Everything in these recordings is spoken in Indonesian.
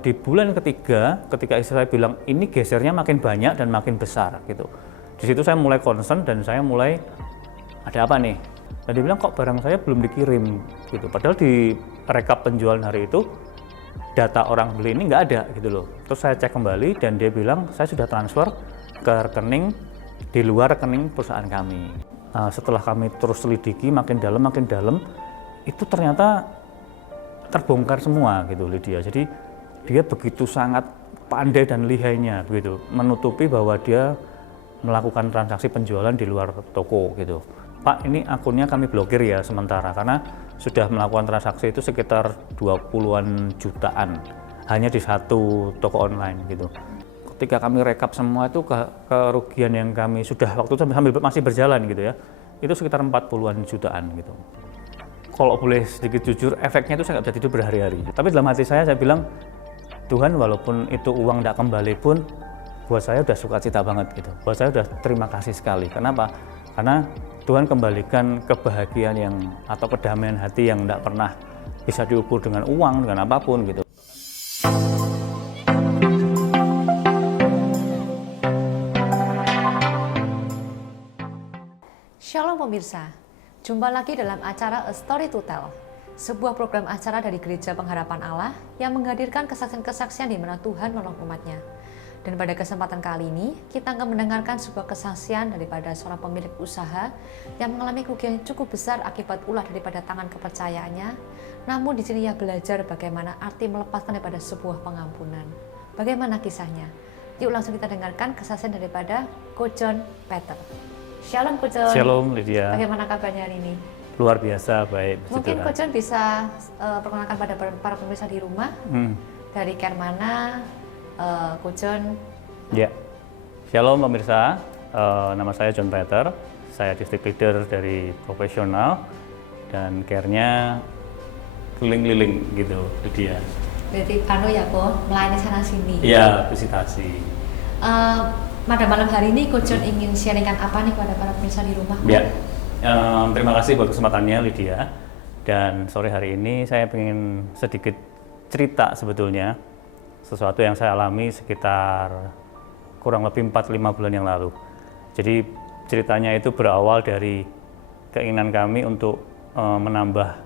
Di bulan ketiga, ketika istri saya bilang ini gesernya makin banyak dan makin besar gitu. Di situ saya mulai concern dan saya mulai ada apa nih? Dan dia bilang kok barang saya belum dikirim gitu. Padahal di rekap penjualan hari itu data orang beli ini nggak ada gitu loh. Terus saya cek kembali dan dia bilang saya sudah transfer ke rekening di luar rekening perusahaan kami. Setelah kami terus selidiki makin dalam, itu ternyata terbongkar semua gitu Lydia. Jadi dia begitu sangat pandai dan lihainya begitu menutupi bahwa dia melakukan transaksi penjualan di luar toko gitu. Pak, ini akunnya kami blokir ya sementara karena sudah melakukan transaksi itu sekitar 20-an jutaan hanya di satu toko online gitu. Ketika kami rekap semua itu kerugian yang kami sudah waktu itu sambil masih berjalan gitu ya, itu sekitar 40-an jutaan gitu. Kalau boleh sedikit jujur, efeknya itu saya nggak bisa tidur berhari-hari. Tapi dalam hati saya bilang, Tuhan walaupun itu uang nggak kembali pun, buat saya udah sukacita banget gitu. Buat saya udah terima kasih sekali. Kenapa? Karena Tuhan kembalikan kebahagiaan yang atau kedamaian hati yang nggak pernah bisa diukur dengan uang, dengan apapun gitu. Shalom pemirsa, jumpa lagi dalam acara A Story to Tell, sebuah program acara dari Gereja Pengharapan Allah yang menghadirkan kesaksian-kesaksian di mana Tuhan menolong umatnya. Dan pada kesempatan kali ini, kita akan mendengarkan sebuah kesaksian daripada seorang pemilik usaha yang mengalami kerugian cukup besar akibat ulah daripada tangan kepercayaannya. Namun di sini ia belajar bagaimana arti melepaskan daripada sebuah pengampunan. Bagaimana kisahnya? Yuk langsung kita dengarkan kesaksian daripada Coach John Peter. Shalom Coach John. Shalom Lydia. Bagaimana kabarnya hari ini? Luar biasa, baik. Mungkin Coach John bisa perkenalkan pada para pemirsa di rumah dari care mana Coach John. Ya, shalom pemirsa. Nama saya John Peter. Saya district leader dari profesional dan care-nya keliling-keliling gitu, Lydia. Berarti ya kok melayani sana sini. Iya, visitasi. Pada malam hari ini Coach John ingin sharingkan apa nih kepada para pemirsa di rumah? Ya, terima kasih buat kesempatannya Lydia. Dan sore hari ini saya ingin sedikit cerita sebetulnya sesuatu yang saya alami sekitar kurang lebih 4-5 bulan yang lalu. Jadi ceritanya itu berawal dari keinginan kami untuk menambah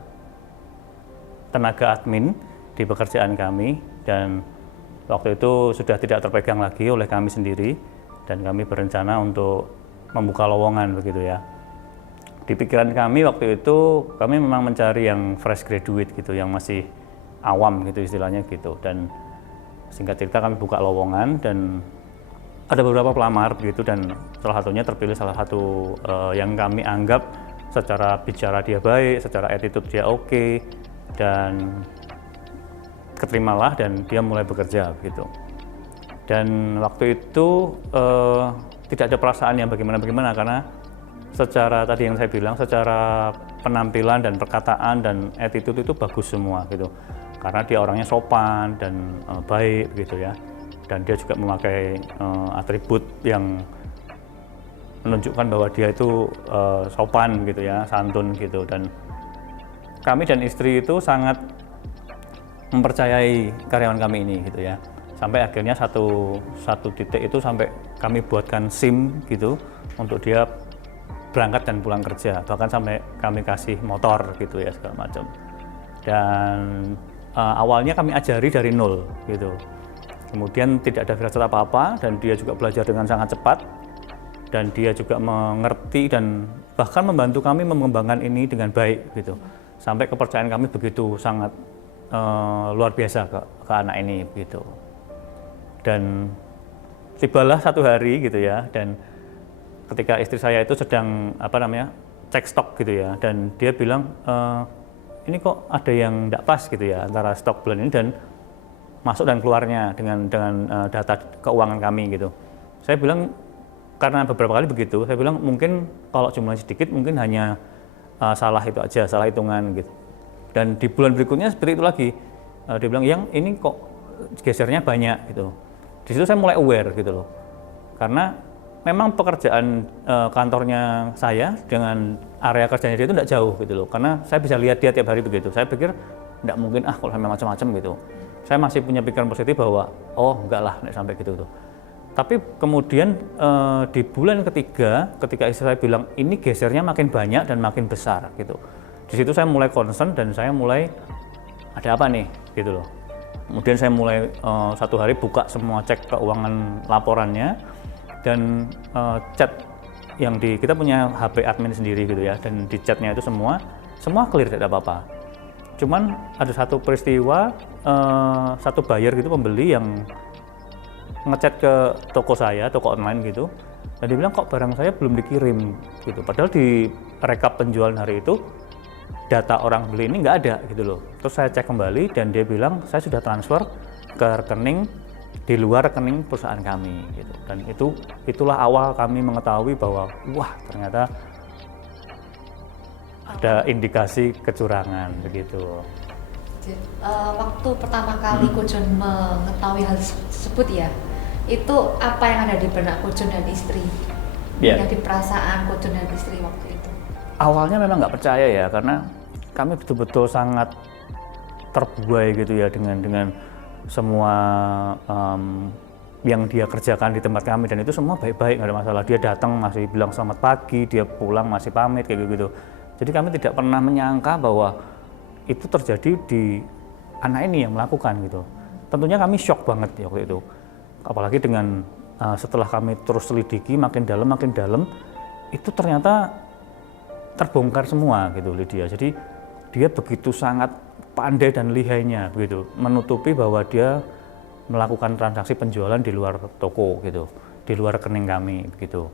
tenaga admin di pekerjaan kami, dan waktu itu sudah tidak terpegang lagi oleh kami sendiri dan kami berencana untuk membuka lowongan begitu ya. Di pikiran kami waktu itu kami memang mencari yang fresh graduate gitu, yang masih awam gitu istilahnya gitu. Dan singkat cerita kami buka lowongan dan ada beberapa pelamar begitu, dan salah satunya terpilih salah satu yang kami anggap secara bicara dia baik, secara attitude dia oke, dan keterimalah dan dia mulai bekerja gitu. Dan waktu itu tidak ada perasaan yang bagaimana-bagaimana karena secara tadi yang saya bilang, secara penampilan dan perkataan dan attitude itu bagus semua gitu. Karena dia orangnya sopan dan baik gitu ya. Dan dia juga memakai atribut yang menunjukkan bahwa dia itu sopan gitu ya, santun gitu. Dan kami dan istri itu sangat mempercayai karyawan kami ini gitu ya. Sampai akhirnya satu titik itu sampai kami buatkan SIM gitu untuk dia berangkat dan pulang kerja, bahkan sampai kami kasih motor gitu ya segala macam. Dan awalnya kami ajari dari nol gitu, kemudian tidak ada firasat apa-apa dan dia juga belajar dengan sangat cepat dan dia juga mengerti dan bahkan membantu kami mengembangkan ini dengan baik gitu, sampai kepercayaan kami begitu sangat luar biasa ke anak ini gitu. Dan tibalah satu hari gitu ya, dan ketika istri saya itu sedang cek stok gitu ya, dan dia bilang ini kok ada yang tidak pas gitu ya antara stok bulan ini dan masuk dan keluarnya dengan data keuangan kami gitu. Saya bilang karena beberapa kali begitu, saya bilang mungkin kalau jumlahnya sedikit mungkin hanya salah itu aja, salah hitungan gitu. Dan di bulan berikutnya seperti itu lagi, dia bilang yang ini kok gesernya banyak gitu. Di situ saya mulai aware gitu loh, karena memang pekerjaan kantornya saya dengan area kerjanya dia itu tidak jauh gitu loh, karena saya bisa lihat dia tiap hari begitu. Saya pikir tidak mungkin kalau sampai macam-macam gitu. saya masih punya pikiran positif bahwa oh enggak lah nek sampai gitu tuh. Tapi kemudian di bulan ketiga ketika istri saya bilang ini gesernya makin banyak dan makin besar gitu. Di situ saya mulai concern dan saya mulai ada apa nih gitu loh. Kemudian saya mulai satu hari buka semua, cek keuangan laporannya dan chat yang kita punya HP admin sendiri gitu ya, dan di chatnya itu semua clear, tidak ada apa-apa. Cuman ada satu peristiwa, satu buyer gitu, pembeli yang ngechat ke toko saya, toko online gitu, dan dia bilang kok barang saya belum dikirim gitu. Padahal di rekap penjualan hari itu data orang beli ini nggak ada gitu loh. Terus saya cek kembali dan dia bilang saya sudah transfer ke rekening di luar rekening perusahaan kami gitu. Dan itulah awal kami mengetahui bahwa wah ternyata ada indikasi kecurangan begitu. Waktu pertama kali Kujun mengetahui hal tersebut ya, itu apa yang ada di benak Kujun dan istri? Yang di perasaan Kujun dan istri waktu itu? Awalnya memang nggak percaya ya, karena kami betul-betul sangat terbuai gitu ya dengan semua yang dia kerjakan di tempat kami, dan itu semua baik-baik, nggak ada masalah. Dia datang masih bilang selamat pagi, dia pulang masih pamit kayak gitu. Jadi kami tidak pernah menyangka bahwa itu terjadi di anak ini yang melakukan gitu. Tentunya kami shock banget ya waktu itu. Apalagi dengan setelah kami terus selidiki makin dalam, itu ternyata terbongkar semua gitu Lydia. Jadi dia begitu sangat pandai dan lihainya begitu menutupi bahwa dia melakukan transaksi penjualan di luar toko gitu, di luar rekening kami begitu.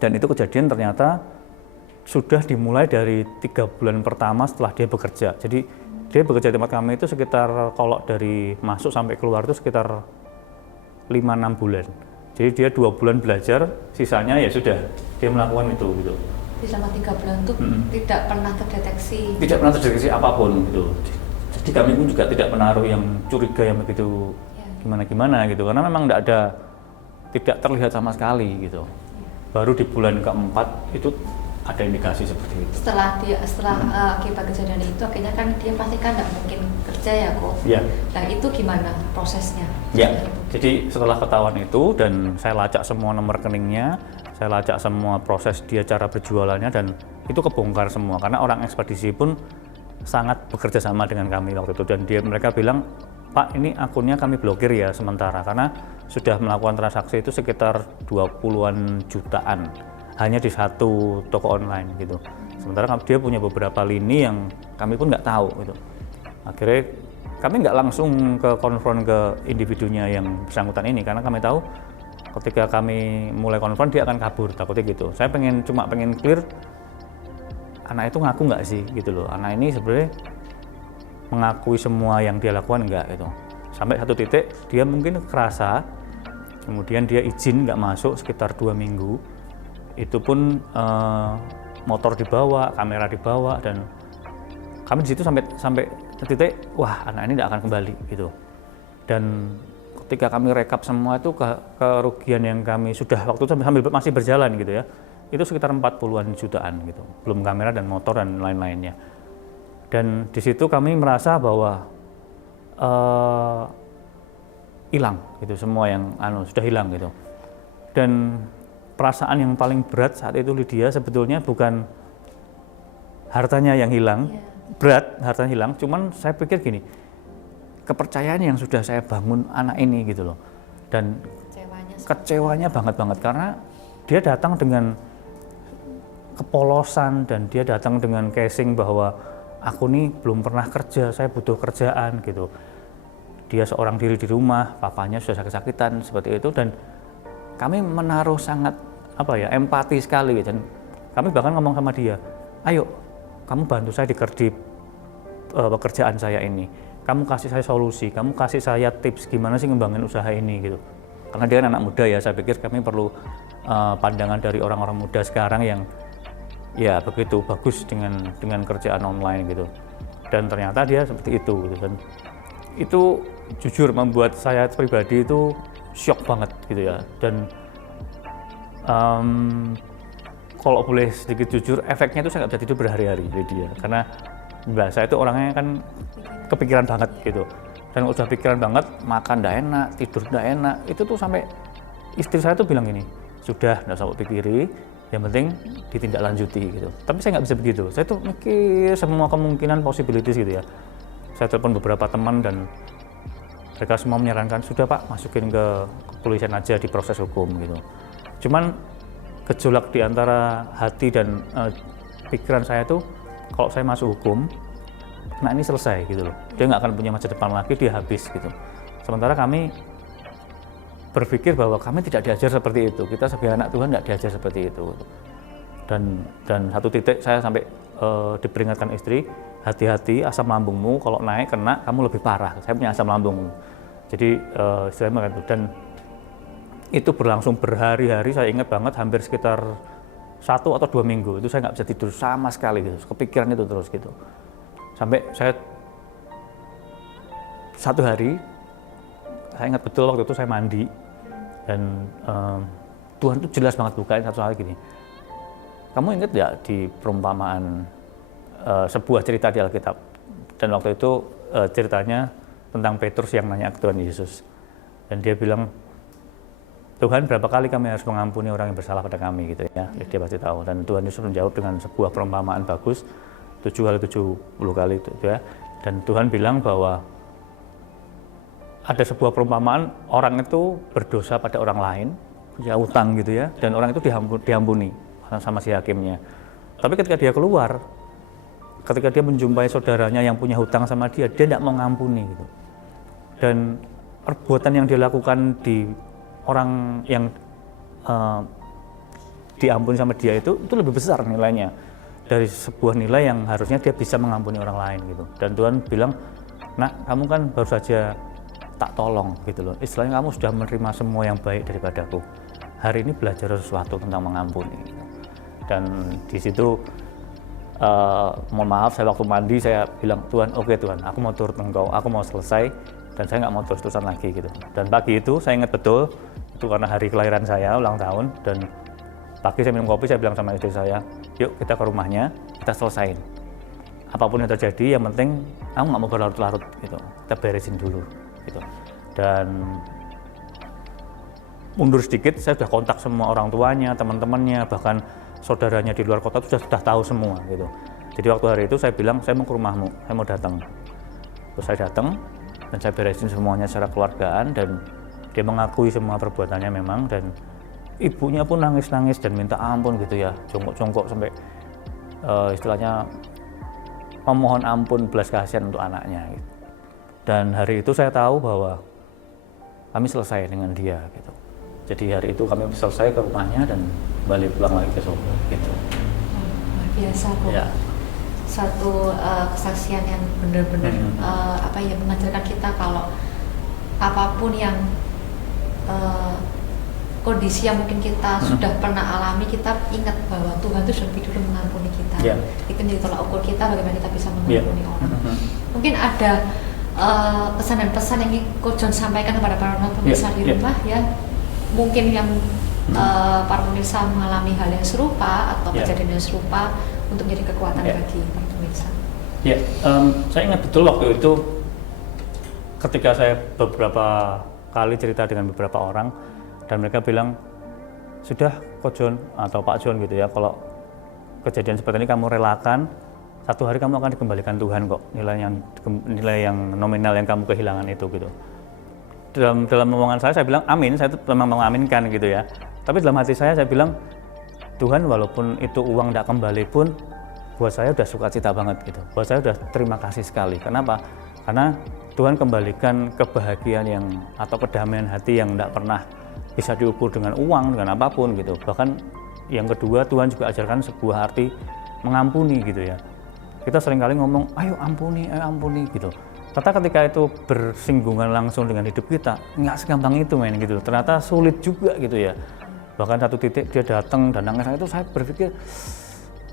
Dan itu kejadian ternyata sudah dimulai dari 3 bulan pertama setelah dia bekerja. Jadi dia bekerja di tempat kami itu sekitar, kalau dari masuk sampai keluar itu sekitar 5-6 bulan. Jadi dia 2 bulan belajar, sisanya ya sudah dia melakukan itu gitu. Di selama 3 bulan itu tidak pernah terdeteksi? Tidak pernah terdeteksi apapun gitu. Jadi kami pun juga tidak menaruh yang curiga yang begitu gimana-gimana gitu, karena memang tidak terlihat sama sekali gitu. Baru di bulan keempat itu ada indikasi seperti itu. Setelah akibat kejadian itu, akhirnya kan dia pasti kan nggak mungkin kerja ya kok. Ya. Nah itu gimana prosesnya? Ya. Jadi setelah ketahuan itu dan saya lacak semua nomor rekeningnya, saya lacak semua proses dia, cara berjualannya, dan itu kebongkar semua karena orang ekspedisi pun sangat bekerja sama dengan kami waktu itu, dan mereka bilang, Pak, ini akunnya kami blokir ya sementara karena sudah melakukan transaksi itu sekitar 20-an jutaan hanya di satu toko online gitu. Sementara dia punya beberapa lini yang kami pun nggak tahu gitu. Akhirnya kami nggak langsung konfront ke individunya yang bersangkutan ini, karena kami tahu ketika kami mulai konfront dia akan kabur, takutnya gitu. Saya cuma pengen clear, anak itu ngaku nggak sih gitu loh. Anak ini sebenarnya mengakui semua yang dia lakukan nggak gitu. Sampai satu titik dia mungkin kerasa, kemudian dia izin nggak masuk sekitar 2 minggu. Itu pun motor dibawa, kamera dibawa, dan kami di situ sampai titik wah anak ini tidak akan kembali gitu. Dan ketika kami rekap semua itu kerugian yang kami sudah waktu itu sambil masih berjalan gitu ya, itu sekitar 40-an jutaan gitu, belum kamera dan motor dan lain-lainnya. Dan di situ kami merasa bahwa hilang gitu, semua yang sudah hilang gitu. Dan perasaan yang paling berat saat itu Lydia sebetulnya bukan hartanya yang hilang, berat hartanya hilang, cuman saya pikir gini, kepercayaan yang sudah saya bangun anak ini gitu loh, dan kecewanya banget karena dia datang dengan kepolosan dan dia datang dengan casing bahwa aku nih belum pernah kerja, saya butuh kerjaan gitu. Dia seorang diri di rumah, papanya sudah sakit-sakitan seperti itu, dan kami menaruh sangat empati sekali, dan kami bahkan ngomong sama dia, ayo kamu bantu saya di pekerjaan saya ini, kamu kasih saya solusi, kamu kasih saya tips gimana sih ngembangin usaha ini gitu. Karena dia kan anak muda ya, saya pikir kami perlu pandangan dari orang-orang muda sekarang yang ya begitu bagus dengan kerjaan online gitu. Dan ternyata dia seperti itu gitu. Dan itu jujur membuat saya pribadi itu shock banget gitu ya. Dan kalau boleh sedikit jujur, efeknya itu saya nggak bisa tidur berhari-hari Lydia, karena saya itu orangnya kan kepikiran banget gitu. Dan udah pikiran banget, makan nggak enak, tidur nggak enak. Itu tuh sampai istri saya tuh bilang gini, sudah nggak usah pikiri, yang penting ditindaklanjuti gitu. Tapi saya nggak bisa begitu. Saya tuh mikir semua kemungkinan possibilities gitu ya. Saya telepon beberapa teman dan mereka semua menyarankan, sudah Pak, masukin ke kepolisian aja, diproses hukum gitu. Cuman gejolak di antara hati dan pikiran saya tuh, kalau saya masuk hukum, nah ini selesai gitu loh. Dia nggak akan punya masa depan lagi, dia habis gitu. Sementara kami berpikir bahwa kami tidak diajar seperti itu. Kita sebagai anak Tuhan tidak diajar seperti itu. Dan satu titik saya sampai diperingatkan istri, hati-hati asam lambungmu kalau naik kena kamu lebih parah. Saya punya asam lambung. Jadi istilahnya itu. Dan itu berlangsung berhari-hari, saya ingat banget hampir sekitar 1 atau 2 minggu. Itu saya nggak bisa tidur sama sekali gitu. Kepikiran itu terus gitu. Sampai saya satu hari, saya ingat betul waktu itu saya mandi dan Tuhan tuh jelas banget bukain satu hal gini. Kamu ingat nggak di perumpamaan sebuah cerita di Alkitab? Dan waktu itu ceritanya tentang Petrus yang nanya ke Tuhan Yesus. Dan dia bilang, Tuhan berapa kali kami harus mengampuni orang yang bersalah pada kami gitu ya. Dia pasti tahu. Dan Tuhan Yesus menjawab dengan sebuah perumpamaan bagus, 7 kali 70 kali itu ya. Dan Tuhan bilang bahwa ada sebuah perumpamaan, orang itu berdosa pada orang lain, punya utang gitu ya, dan orang itu diampuni sama si hakimnya. Tapi ketika dia keluar, ketika dia menjumpai saudaranya yang punya hutang sama dia tidak mau ngampuni gitu. Dan perbuatan yang dia lakukan di orang yang diampuni sama dia itu lebih besar nilainya dari sebuah nilai yang harusnya dia bisa mengampuni orang lain gitu. Dan Tuhan bilang, nak, kamu kan baru saja tak tolong gitu loh. Istilahnya kamu sudah menerima semua yang baik daripadaku. Hari ini belajar sesuatu tentang mengampuni. Dan di situ, mohon maaf, saya waktu mandi saya bilang, Tuhan, oke Tuhan, aku mau turut Engkau, aku mau selesai dan saya nggak mau terus-terusan lagi gitu. Dan pagi itu saya ingat betul, itu karena hari kelahiran saya, ulang tahun, dan pagi saya minum kopi, saya bilang sama istri saya, yuk kita ke rumahnya, kita selesain. Apapun yang terjadi, yang penting aku nggak mau berlarut-larut gitu, kita beresin dulu gitu. Dan mundur sedikit, saya sudah kontak semua orang tuanya, teman-temannya, bahkan saudaranya di luar kota itu sudah tahu semua gitu. Jadi waktu hari itu saya bilang, saya mau ke rumahmu, saya mau datang. Terus saya datang dan saya beresin semuanya secara keluargaan, dan dia mengakui semua perbuatannya memang, dan ibunya pun nangis-nangis dan minta ampun gitu ya, jongkok-jongkok sampai istilahnya memohon ampun belas kasihan untuk anaknya gitu. Dan hari itu saya tahu bahwa kami selesai dengan dia gitu. Jadi hari itu kami selesai ke rumahnya dan balik pulang lagi ke Solo gitu. Luar biasa Bu. Ya. Satu kesaksian yang benar-benar mengajarkan kita kalau apapun yang kondisi yang mungkin kita sudah pernah alami, kita ingat bahwa Tuhan itu sudah lebih dulu mengampuni kita. Yeah. Itu menjadi tolak ukur kita bagaimana kita bisa mengampuni orang. Mungkin ada pesan dan pesan yang ingin Coach John sampaikan kepada para pemirsa di rumah ya. Mungkin yang para pemirsa mengalami hal yang serupa atau kejadian yang serupa untuk menjadi kekuatan bagi para pemirsa. Ya, saya ingat betul waktu itu ketika saya beberapa kali cerita dengan beberapa orang dan mereka bilang, sudah Coach John atau Pak John gitu ya, kalau kejadian seperti ini kamu relakan, satu hari kamu akan dikembalikan Tuhan kok, nilai yang nominal yang kamu kehilangan itu gitu. Dalam omongan saya bilang amin, saya itu memang mengaminkan gitu ya. Tapi dalam hati saya bilang, Tuhan walaupun itu uang tidak kembali pun, buat saya udah sukacita banget gitu. Buat saya udah terima kasih sekali. Kenapa? Karena Tuhan kembalikan kebahagiaan atau kedamaian hati yang tidak pernah bisa diukur dengan uang, dengan apapun gitu. Bahkan yang kedua, Tuhan juga ajarkan sebuah arti mengampuni gitu ya. Kita seringkali ngomong, ayo ampuni gitu. Ternyata ketika itu bersinggungan langsung dengan hidup kita, nggak segampang itu men gitu. Ternyata sulit juga gitu ya. Bahkan satu titik dia datang dan nangis, itu saya berpikir,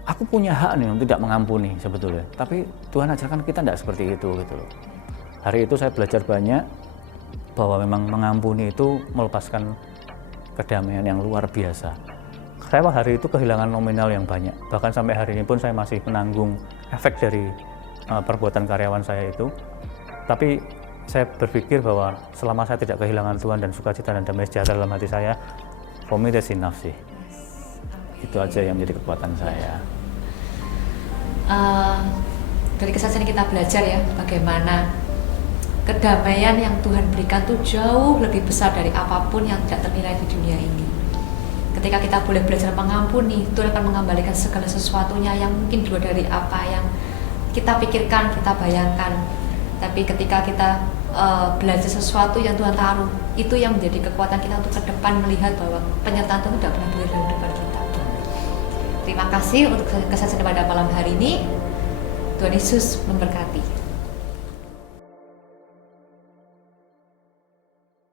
aku punya hak nih untuk tidak mengampuni sebetulnya. Tapi Tuhan ajarkan kita tidak seperti itu gitu loh. Hari itu saya belajar banyak bahwa memang mengampuni itu melepaskan kedamaian yang luar biasa. Saya hari itu kehilangan nominal yang banyak. Bahkan sampai hari ini pun saya masih menanggung efek dari perbuatan karyawan saya itu. Tapi saya berpikir bahwa selama saya tidak kehilangan Tuhan dan sukacita dan damai sejahtera dalam hati saya, for me that's enough sih. Itu aja yang menjadi kekuatan saya. Dari kesaksian kita belajar ya, bagaimana kedamaian yang Tuhan berikan tuh jauh lebih besar dari apapun yang tidak ternilai di dunia ini. Ketika kita boleh belajar mengampuni, Tuhan akan mengembalikan segala sesuatunya yang mungkin di luar dari apa yang kita pikirkan, kita bayangkan. Tapi ketika kita belajar sesuatu yang Tuhan taruh, itu yang menjadi kekuatan kita untuk ke depan melihat bahwa penyertaan Tuhan tidak pernah berakhir dalam depan kita. Terima kasih untuk kesaksian pada malam hari ini. Tuhan Yesus memberkati.